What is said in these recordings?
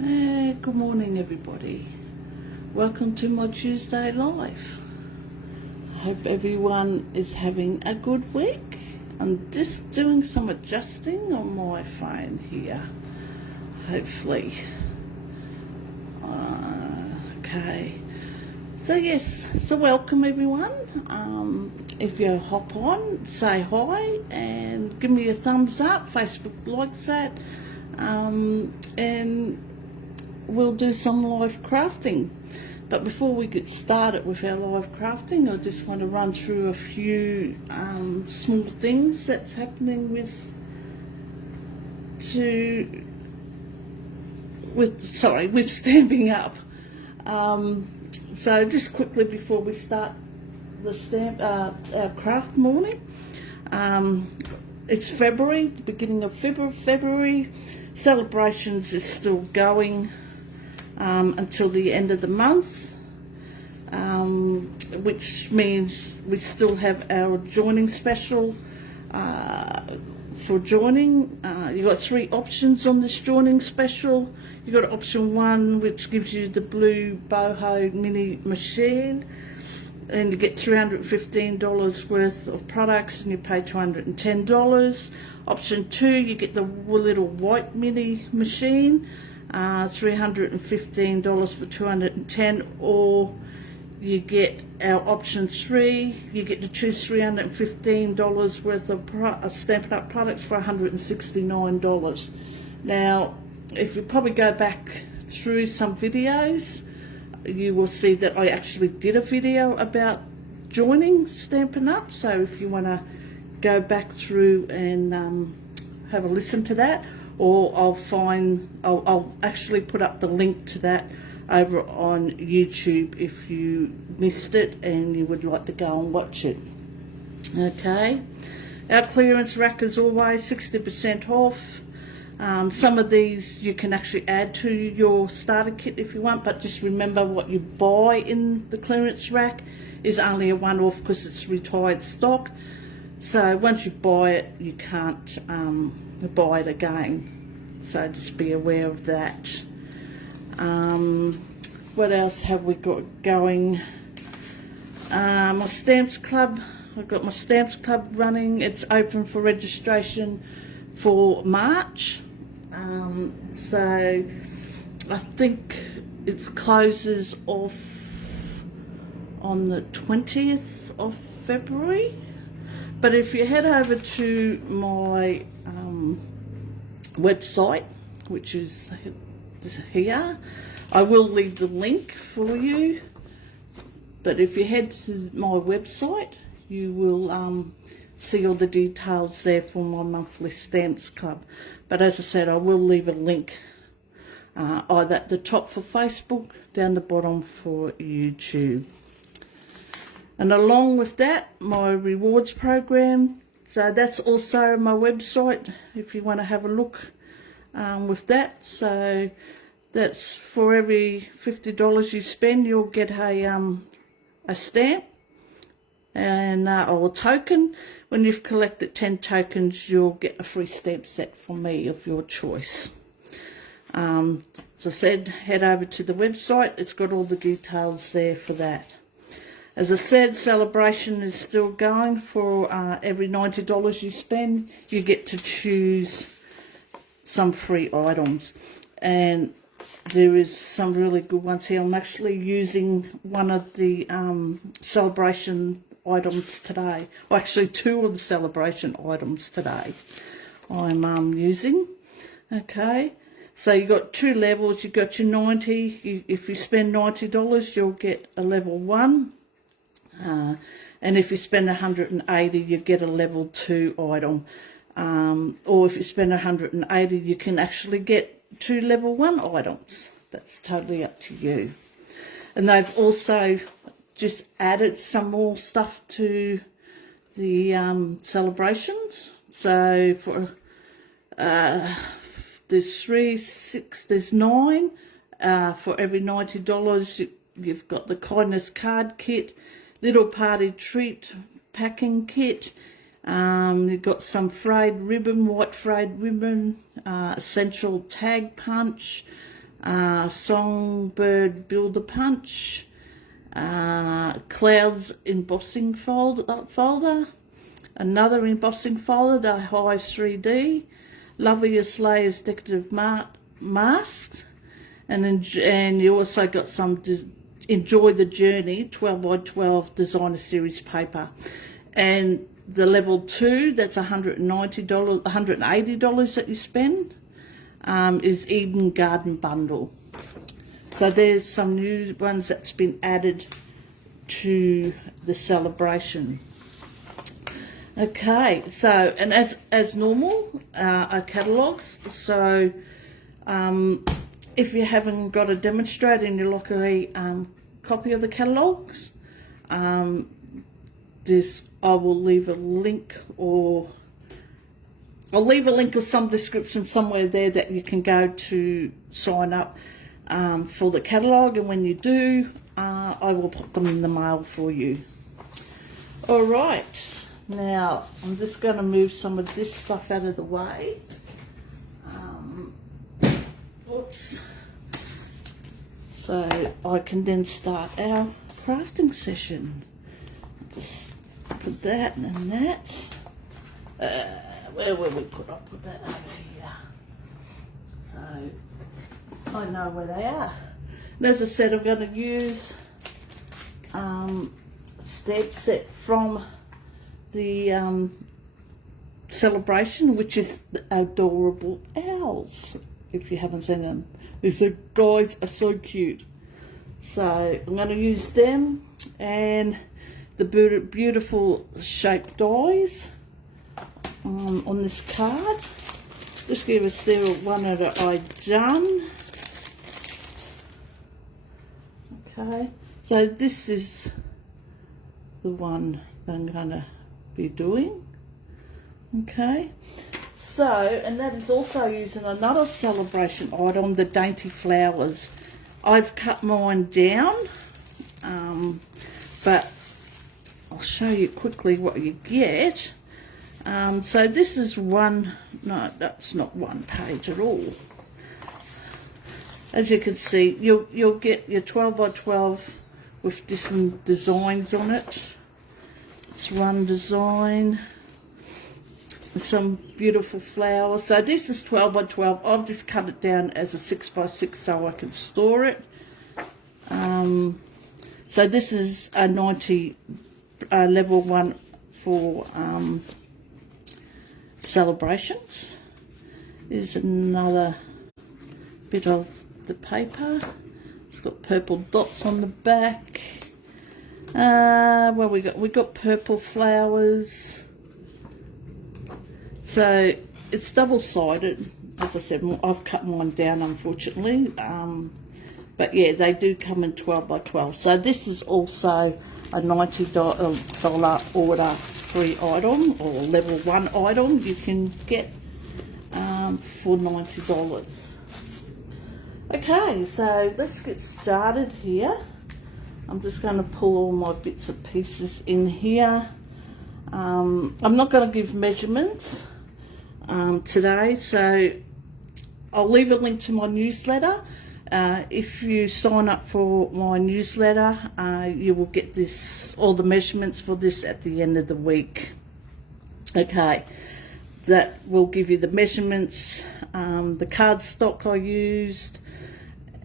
Good morning, everybody. Welcome to my Tuesday live. I hope everyone is having a good week. I'm just doing some adjusting on my phone here. Hopefully. Okay. So yes, so welcome everyone. If you hop on, say hi and give me a thumbs up. Facebook likes that. And we'll do some live crafting. But before we get started with our live crafting, I just want to run through a few small things that's happening with Stamping Up. So just quickly before we start our craft morning, it's February, the beginning of February. Celebrations is still going until the end of the month, which means we still have our joining special. For joining, you've got 3 options on this joining special. You've got option 1, which gives you the blue boho mini machine, and you get $315 worth of products and you pay $210. Option 2, you get the little white mini machine, $315 for $210, or you get our option 3, you get to choose $315 worth of Stampin' Up products for $169. Now, if you probably go back through some videos, you will see that I actually did a video about joining Stampin' Up, so if you want to go back through and have a listen to that, or I'll actually put up the link to that over on YouTube if you missed it and you would like to go and watch it. Okay, our clearance rack is always 60% off. Some of these you can actually add to your starter kit if you want, but just remember what you buy in the clearance rack is only a one-off because it's retired stock. So once you buy it, you can't buy it again. So just be aware of that. What else have we got going? My Stamps Club. I've got my Stamps Club running. It's open for registration for March. So I think it closes off on the 20th of February. But if you head over to my website, which is here, I will leave the link for you. But if you head to my website, you will see all the details there for my monthly Stamps Club. But as I said, I will leave a link either at the top for Facebook, down the bottom for YouTube. And along with that, my rewards program. So that's also my website if you want to have a look with that. So that's for every $50 you spend, you'll get a stamp and or a token. When you've collected 10 tokens, you'll get a free stamp set from me of your choice. As I said, head over to the website. It's got all the details there for that. As I said, celebration is still going. For every $90 you spend, you get to choose some free items. And there is some really good ones here. I'm actually using one of the celebration items today. Well, actually 2 of the celebration items today I'm using. Okay, so you got 2 levels. You got your 90. If you spend $90, you'll get a level 1. And if you spend 180, you get a level 2 item. Or if you spend 180, you can actually get 2 level 1 items. That's totally up to you. And they've also just added some more stuff to the celebrations. So for there's 3, 6, there's 9. For every $90, you've got the kindness card kit, little party treat packing kit. You've got some frayed ribbon, white frayed ribbon, essential tag punch, Songbird Builder Punch, Clouds embossing folder, another embossing folder, the Hive 3D, Loveliest Layers decorative masks, and you also got some Enjoy the Journey 12 by 12 designer series paper, and the level 2, that's $180, $180 that you spend, is Eden Garden Bundle. So there's some new ones that's been added to the celebration. Okay, so, and as normal, our catalogues. So if you haven't got a demonstrator and you like a copy of the catalogues, I will leave a link, or I'll leave a link or some description somewhere there that you can go to sign up for the catalogue, and when you do, I will pop them in the mail for you. All right, now I'm just going to move some of this stuff out of the way. Oops. So I can then start our crafting session. Just put that and that. Where will we put? I'll put that over here. So I know where they are. And as I said, I'm going to use stamp set from the celebration, which is the adorable owls. If you haven't seen them, these guys are so cute. So I'm going to use them and the beautiful shaped dies on this card. Just give us the one that I done. Okay, so this is the one I'm going to be doing. Okay, so, and that is also using another celebration item, the Dainty Flowers. I've cut mine down, but I'll show you quickly what you get. So this is one, no, that's not one page at all. As you can see, you'll get your 12 by 12 with different designs on it. It's one design. Some beautiful flowers. So this is 12 by 12. I've just cut it down as a 6 by 6 so I can store it. So this is a 90 level 1 for celebrations. Here's another bit of the paper. It's got purple dots on the back. Well, we got purple flowers. So it's double-sided. As I said, I've cut mine down, unfortunately. But yeah, they do come in 12 by 12. So this is also a $90 order free item, or level 1 item you can get for $90. Okay, so let's get started here. I'm just going to pull all my bits and pieces in here. I'm not going to give measurements today, so I'll leave a link to my newsletter. If you sign up for my newsletter, you will get all the measurements for this at the end of the week. Okay, that will give you the measurements, the cardstock I used,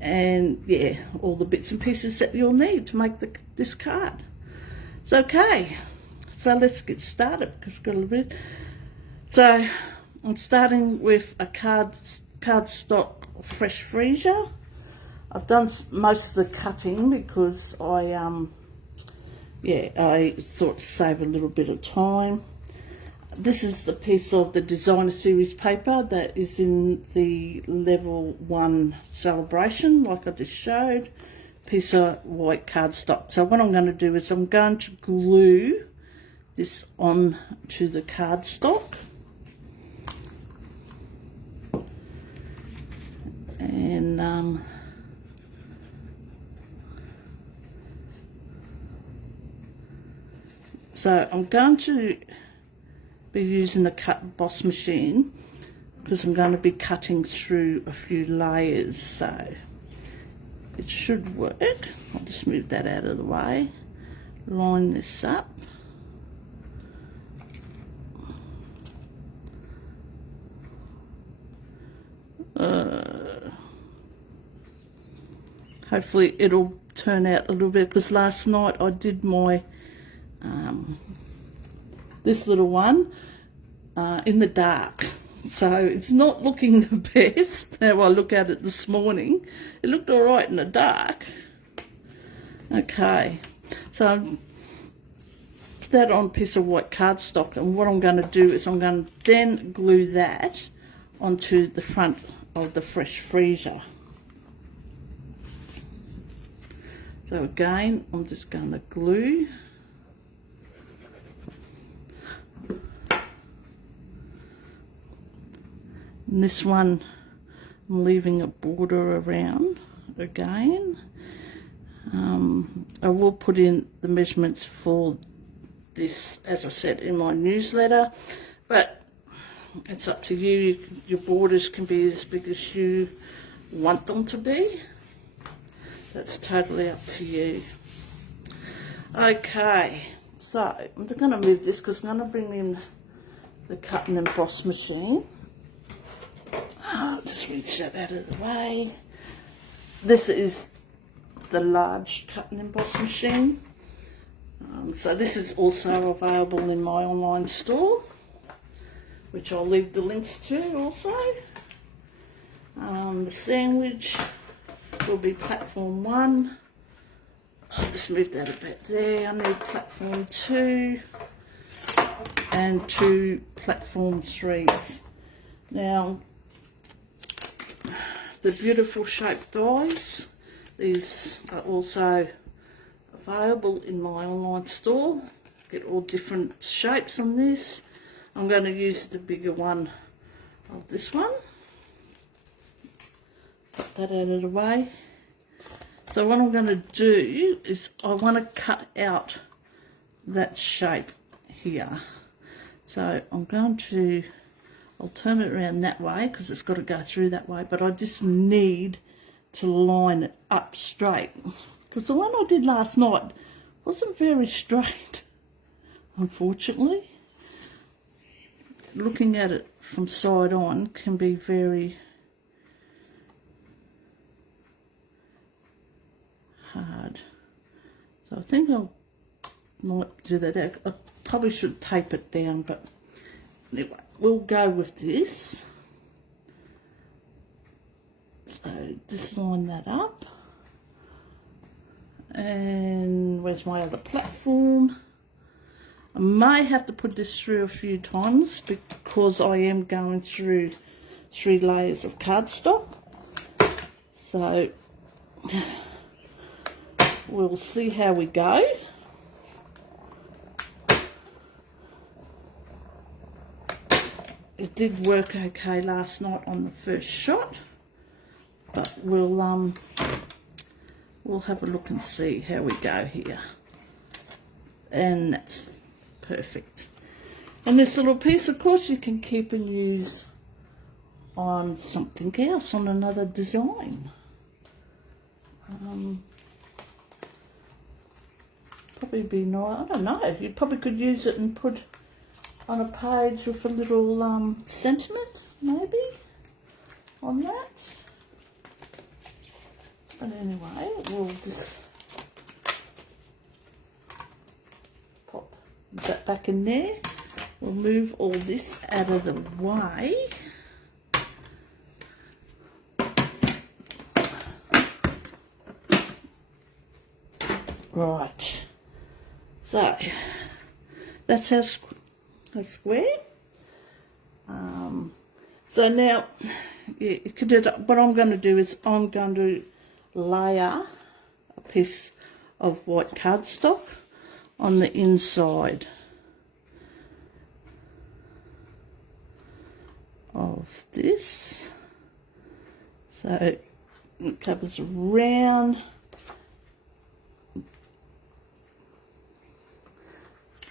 and yeah, all the bits and pieces that you'll need to make this card. It's okay. So let's get started because we've got a little bit. So I'm starting with a cardstock fresh freezer. I've done most of the cutting because I thought to save a little bit of time. This is the piece of the designer series paper that is in the level 1 celebration, like I just showed. Piece of white cardstock. So what I'm going to do is I'm going to glue this on to the cardstock. And so I'm going to be using the cut boss machine because I'm going to be cutting through a few layers, so it should work. I'll just move that out of the way, line this up. Hopefully it'll turn out a little bit, because last night I did my this little one in the dark, so it's not looking the best. How I look at it this morning, it looked all right in the dark. Okay, so put that on a piece of white cardstock, and what I'm going to do is I'm going to then glue that onto the front of the fresh freezer. So again, I'm just going to glue. And this one, I'm leaving a border around again. I will put in the measurements for this, as I said, in my newsletter, but it's up to you. Your borders can be as big as you want them to be. That's totally up to you. Okay, so I'm just going to move this because I'm going to bring in the cut and emboss machine. I'll just reach that out of the way. This is the large cut and emboss machine. So this is also available in my online store, which I'll leave the links to also. The sandwich will be platform 1. I'll just move that a bit there. I need platform 2 and 2 platform 3s. Now, the beautiful shaped dies, these are also available in my online store. Get all different shapes on this. I'm going to use the bigger one of this one. Put that out of the way. So what I'm going to do is I want to cut out that shape here. So I'm going to, I'll turn it around that way because it's got to go through that way, but I just need to line it up straight, because the one I did last night wasn't very straight, unfortunately. Looking at it from side on can be very hard. So I think I might do that. I probably should tape it down, but anyway, we'll go with this. So just line that up. And where's my other platform? I may have to put this through a few times because I am going through 3 layers of cardstock. So we'll see how we go. It did work okay last night on the first shot, but we'll have a look and see how we go here. And that's perfect. And this little piece, of course, you can keep and use on something else, on another design. Probably be nice. I don't know. You probably could use it and put on a page with a little sentiment, maybe, on that. But anyway, we'll just pop that back in there. We'll move all this out of the way. Right. So that's our square. So now, yeah, you could do that. What I'm going to do is I'm going to layer a piece of white cardstock on the inside of this, so it covers around.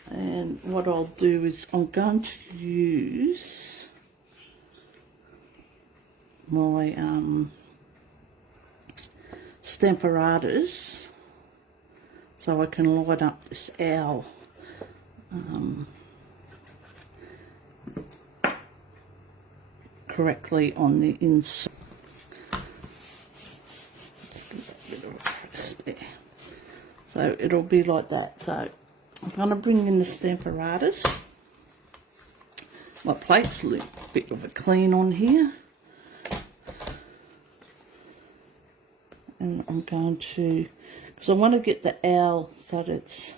And what I'll do is I'm going to use my Stamparatas so I can light up this owl correctly on the inside. Let's give that a bit of a press there. So it'll be like that. So I'm going to bring in the Stamparatas. My plate's a little bit of a clean on here. And I'm going to, because I want to get the owl so that it's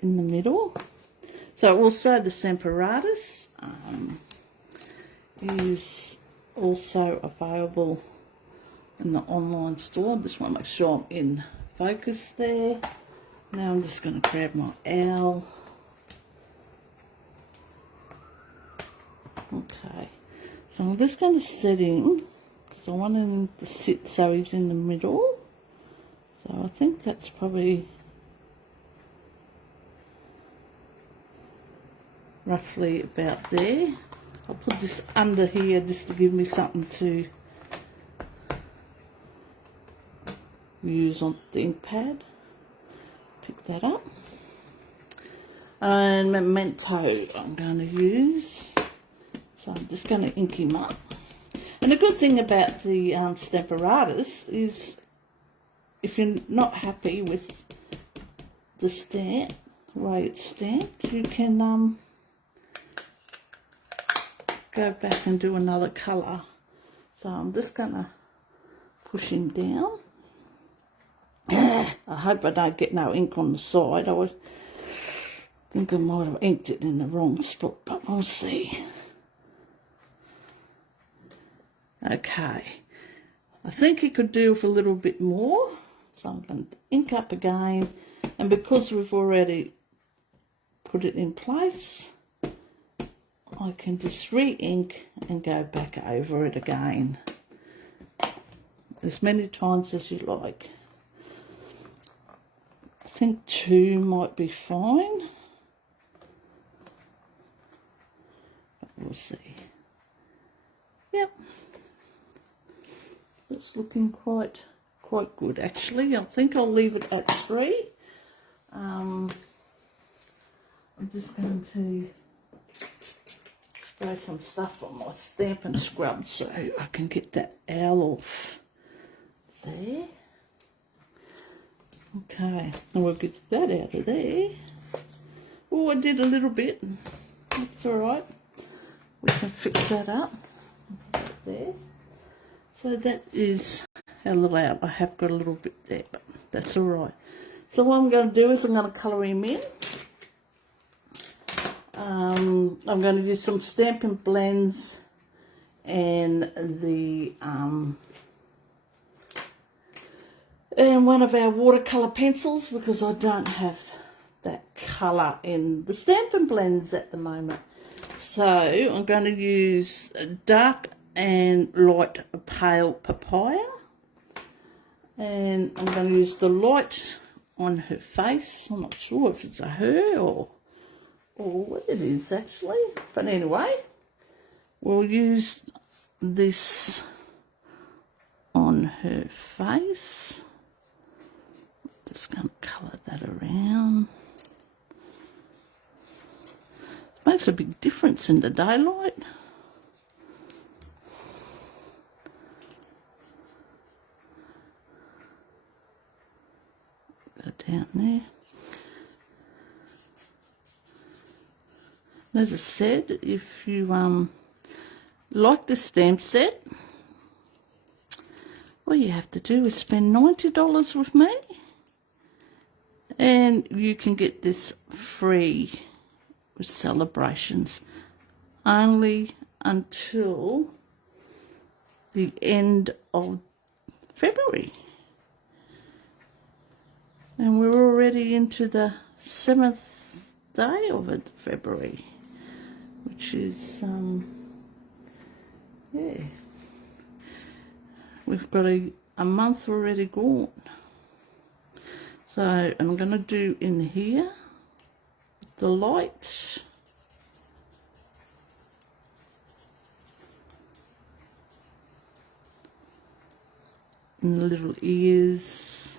in the middle. So also the Stamparatas is also available in the online store. I just want to make sure I'm in focus there. Now I'm just going to grab my owl. Okay, so I'm just going to set him because I want him to sit so he's in the middle. So I think that's probably roughly about there. I'll put this under here just to give me something to use on the ink pad. Pick that up. And Memento I'm going to use. So I'm just going to ink him up. And the good thing about the Stamparatas is if you're not happy with the stamp, the way it's stamped, you can go back and do another colour. So I'm just going to push him down. I hope I don't get no ink on the side. I would think I might have inked it in the wrong spot, but we'll see. Okay, I think he could do with a little bit more. So I'm going to ink up again, and because we've already put it in place, I can just re-ink and go back over it again as many times as you like. I think 2 might be fine, but we'll see. Yep, it's looking quite good actually. I think I'll leave it at 3. I'm just going to spray some stuff on my Stampin' scrub so I can get that owl off there. Okay, and we'll get that out of there. Oh, I did a little bit. That's alright. We can fix that up. Right there. So that is our little owl. I have got a little bit there, but that's alright. So what I'm going to do is I'm going to colour him in. I'm going to use some Stampin' blends and the and one of our watercolour pencils because I don't have that colour in the Stampin' blends at the moment. So I'm going to use dark and light pale papaya, and I'm going to use the light on her face. I'm not sure if it's a her or what it is actually, but anyway, we'll use this on her face. Just going to colour that around. It makes a big difference in the daylight. Go down there. As I said, if you like the stamp set, all you have to do is spend $90 with me and you can get this free with celebrations only until the end of February. And we're already into the 7th day of it, February, which is, yeah, we've got a month already gone. So I'm going to do in here the light and the little ears.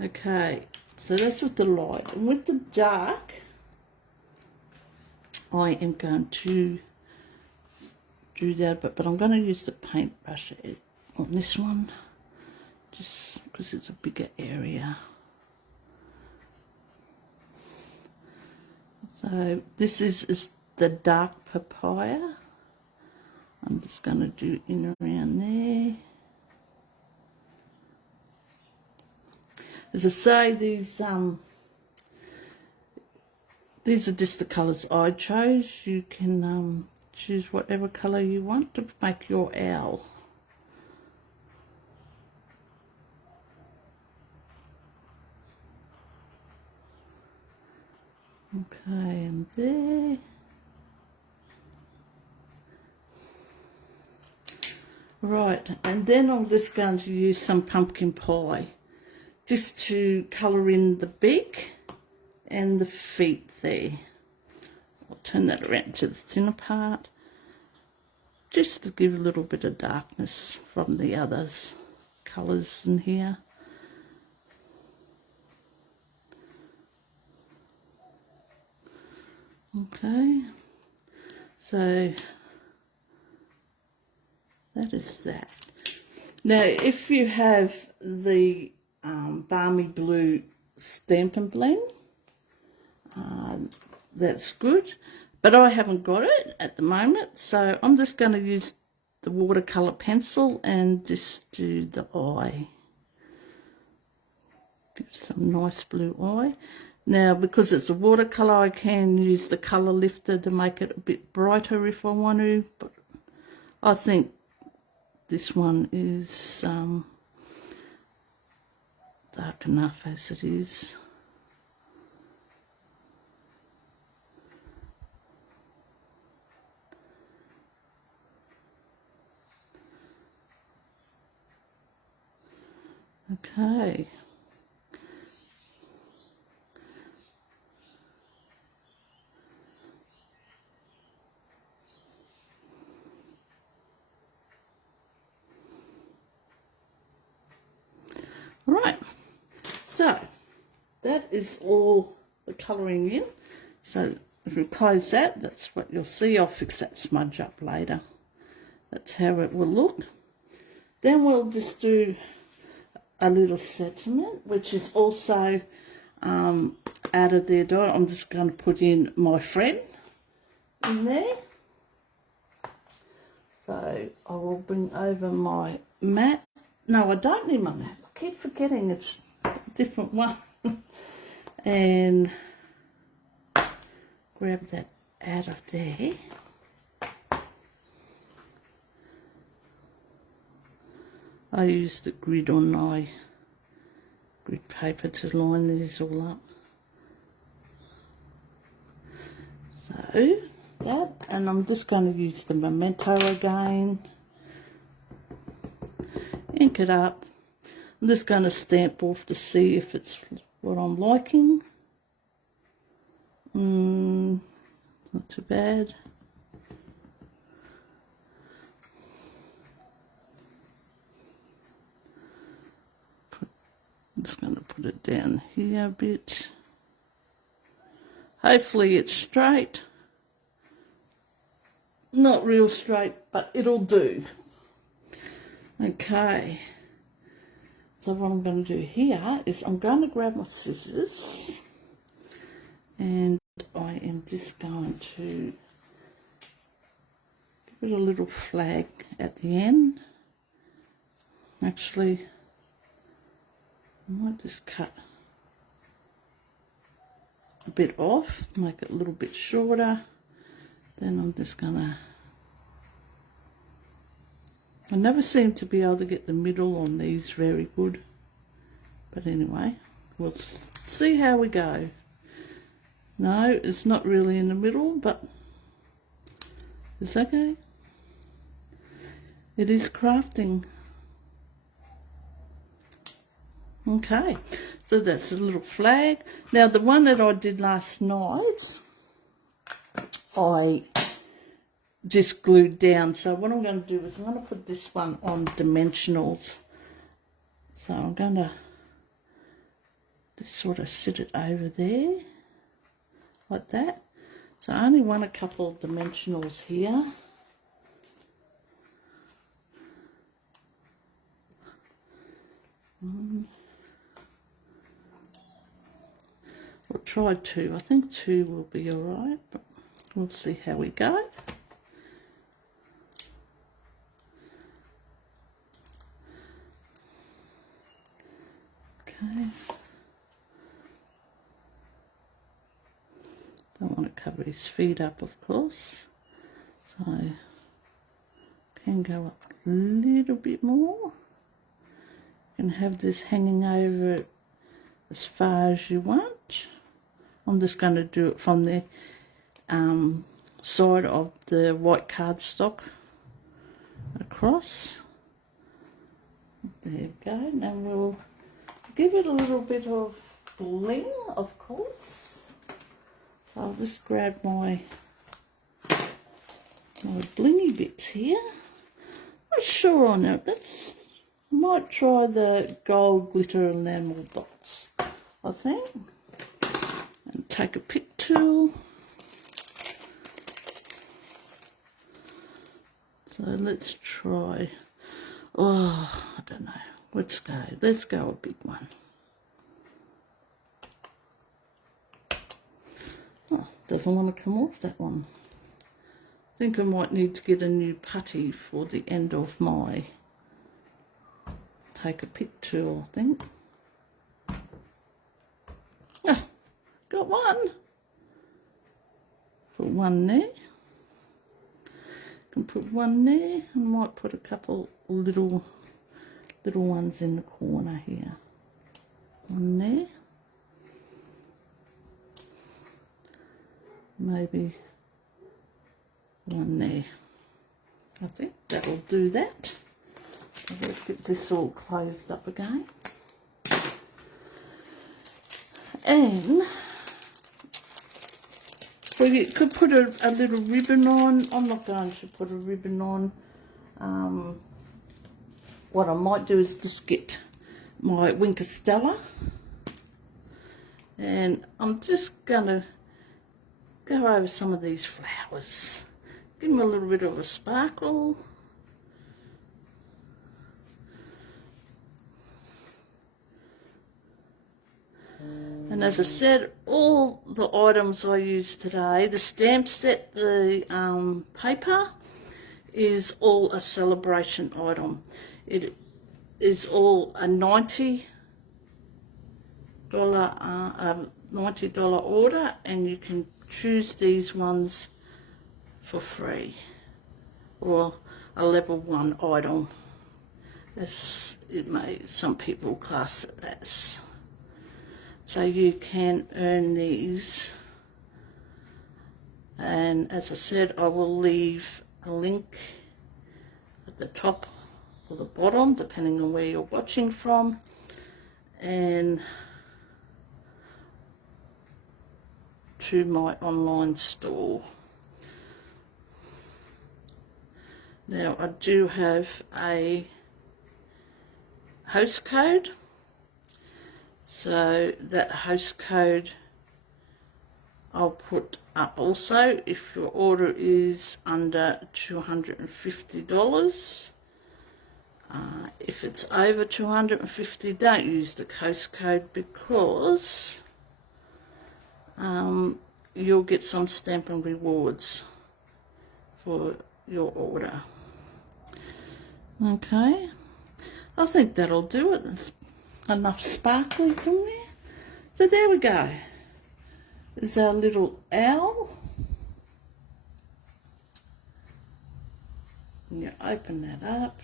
Okay, so that's with the light. And with the dark, I am going to do that, but I'm going to use the paintbrush on this one, just because it's a bigger area. So this is the dark papaya. I'm just going to do in around there. As I say, these are just the colours I chose. You can choose whatever colour you want to make your owl. Okay, and there. Right, and then I'm just going to use some pumpkin pie just to colour in the beak and the feet there. I'll turn that around to the thinner part just to give a little bit of darkness from the others colours in here. Okay, so that is that. Now, if you have the Balmy Blue Stampin' blend, that's good, but I haven't got it at the moment, so I'm just going to use the watercolour pencil and just do the eye. Give some nice blue eye. Now, because it's a watercolour, I can use the colour lifter to make it a bit brighter if I want to, but I think this one is dark enough as it is. Okay. Right, so that is all the colouring in. So if we close that, that's what you'll see. I'll fix that smudge up later. That's how it will look. Then we'll just do a little sentiment, which is also out of there. I'm just going to put in my friend in there. So I will bring over my mat. No, I don't need my mat. I keep forgetting it's a different one. And grab that out of there. I use the grid on my grid paper to line these all up. So that, and I'm just going to use the Memento again. Ink it up. I'm just going to stamp off to see if it's what I'm liking. Not too bad. I'm just going to put it down here a bit. Hopefully it's straight. Not real straight, but it'll do. Okay. So what I'm going to do here is I'm going to grab my scissors and I am just going to give it a little flag at the end. Actually, I might just cut a bit off, make it a little bit shorter. Then I'm just gonna, I never seem to be able to get the middle on these very good, but anyway, we'll see how we go. No, it's not really in the middle, but it's okay. It is crafting. Okay, so that's a little flag. Now the one that I did last night, I just glued down. So what I'm going to do is I'm going to put this one on dimensionals. So I'm going to just sort of sit it over there like that. So I only want a couple of dimensionals here. We'll try 2. I think 2 will be alright, but we'll see how we go. Okay. Don't want to cover his feet up, of course. So can go up a little bit more. You can have this hanging over as far as you want. I'm just going to do it from the side of the white cardstock across. There you go. Now we'll give it a little bit of bling, of course. So I'll just grab my blingy bits here. Not sure on it. I might try the gold glitter enamel dots, I think. And take a pick tool. So let's try, oh, I don't know. Let's go a big one. Oh, doesn't want to come off, that one. I think I might need to get a new putty for the end of my, take a pick tool, I think. Ah, got one. Put one there. Can put one there, and might put a couple little ones in the corner here. One there. Maybe one there. I think that'll do that. So let's get this all closed up again. And well, you could put a little ribbon on. I'm not going to put a ribbon on. What I might do is just get my Winker Stella, and I'm just going to go over some of these flowers. Give them a little bit of a sparkle. And as I said, all the items I used today, the stamp set, the paper, is all a celebration item. It is all a $90 order, and you can choose these ones for free, or a level 1 item, as it may some people class it as. So you can earn these, and as I said, I will leave a link at the top or the bottom depending on where you're watching from, and to my online store. Now I do have a host code, so that host code I'll put up also if your order is under $250. If it's over $250, don't use the host code, because you'll get some Stampin' rewards for your order. Okay, I think that'll do it. There's enough sparkles in there. So there we go. There's our little owl. And you open that up,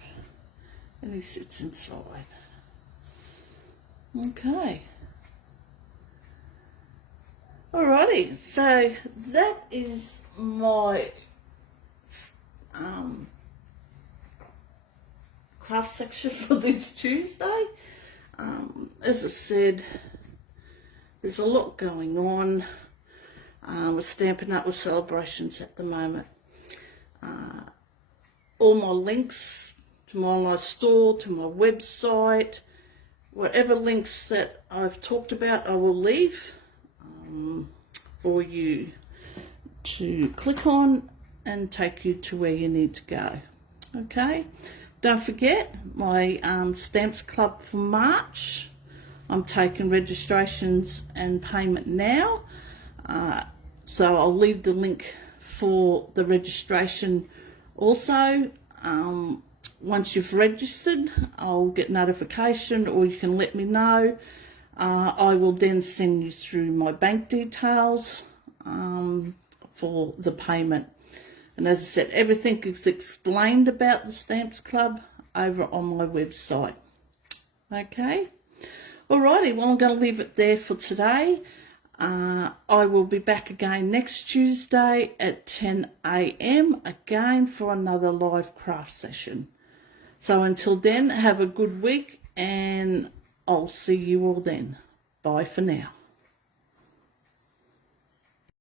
and he sits inside. Okay. Alrighty, so that is my craft section for this Tuesday. As I said, there's a lot going on. with Stampin' Up with celebrations at the moment. All my links to my online store, to my website, whatever links that I've talked about, I will leave for you to click on and take you to where you need to go. Okay, don't forget my Stamps Club for March. I'm taking registrations and payment now, so I'll leave the link for the registration. Also, once you've registered, I'll get notification, or you can let me know. I will then send you through my bank details for the payment. And as I said, everything is explained about the Stamps Club over on my website. Okay? Alrighty, well, I'm going to leave it there for today. I will be back again next Tuesday at 10 a.m. again for another live craft session. So until then, have a good week, and I'll see you all then. Bye for now.